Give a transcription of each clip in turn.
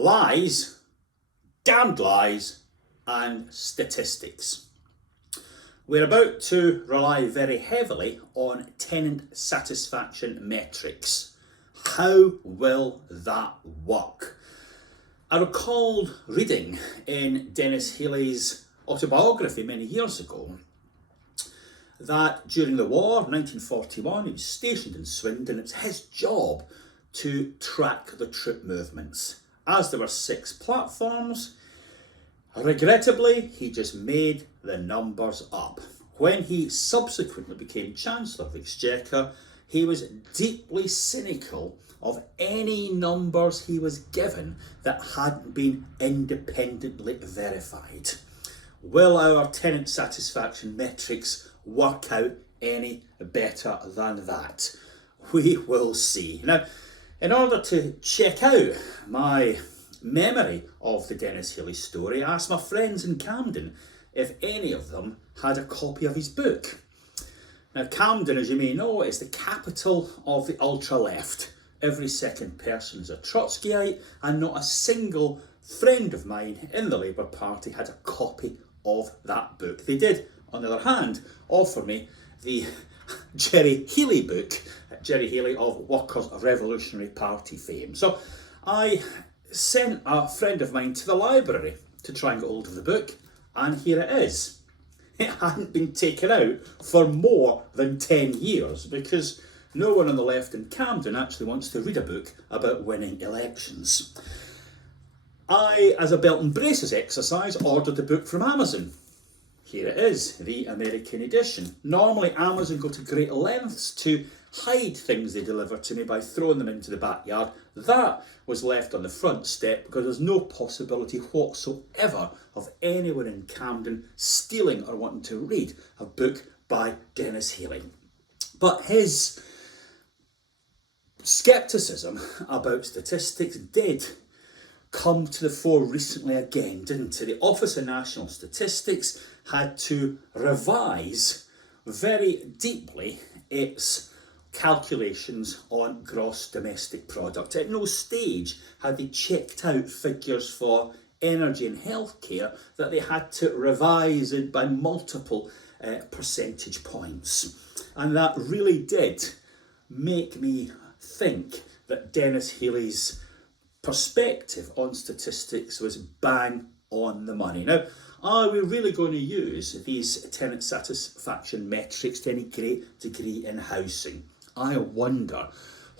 lies, damned lies, and statistics. We're about to rely very heavily on tenant satisfaction metrics. How will that work? I recalled reading in Denis Healey's autobiography many years ago that during the war, 1941, he was stationed in Swindon. It's his job to track the troop movements. As there were 6 platforms, regrettably, he just made the numbers up. When he subsequently became Chancellor of the Exchequer, he was deeply cynical of any numbers he was given that hadn't been independently verified. Will our tenant satisfaction metrics work out any better than that? We will see. Now, in order to check out my memory of the Denis Healey story, I asked my friends in Camden if any of them had a copy of his book. Now, Camden, as you may know, is the capital of the ultra-left. Every second person is a Trotskyite, and not a single friend of mine in the Labour Party had a copy of that book. They did, on the other hand, offer me the Gerry Healey book, Gerry Healey of Workers' Revolutionary Party fame. So I sent a friend of mine to the library to try and get hold of the book, and here it is. It hadn't been taken out for more than 10 years because no one on the left in Camden actually wants to read a book about winning elections. I, as a belt and braces exercise, ordered the book from Amazon. Here it is, the American edition. Normally Amazon go to great lengths to hide things they deliver to me by throwing them into the backyard. That was left on the front step because there's no possibility whatsoever of anyone in Camden stealing or wanting to read a book by Denis Healey. But his scepticism about statistics did come to the fore recently again, didn't it? The Office of National Statistics had to revise very deeply its calculations on gross domestic product. At no stage had they checked out figures for energy and healthcare that they had to revise it by multiple percentage points. And that really did make me think that Denis Healey's perspective on statistics was bang on the money. Now, are we really going to use these tenant satisfaction metrics to any great degree in housing? I wonder.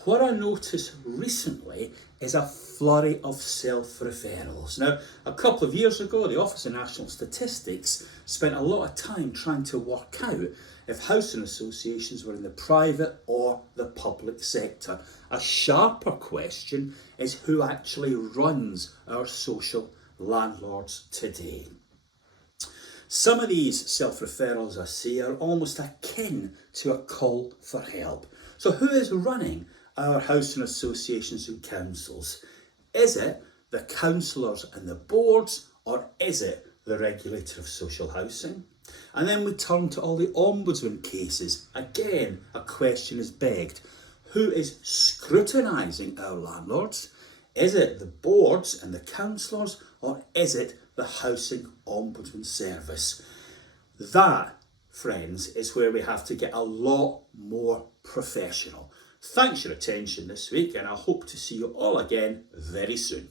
What I noticed recently is a flurry of self-referrals. Now, a couple of years ago, the Office of National Statistics spent a lot of time trying to work out if housing associations were in the private or the public sector. A sharper question is who actually runs our social landlords today. Some of these self-referrals I see are almost akin to a call for help. So who is running our housing associations and councils? Is it the councillors and the boards, or is it the regulator of social housing? And then we turn to all the ombudsman cases. Again, a question is begged. Who is scrutinising our landlords? Is it the boards and the councillors, or is it the Housing Ombudsman Service? That, friends, is where we have to get a lot more professional. Thanks for your attention this week, and I hope to see you all again very soon.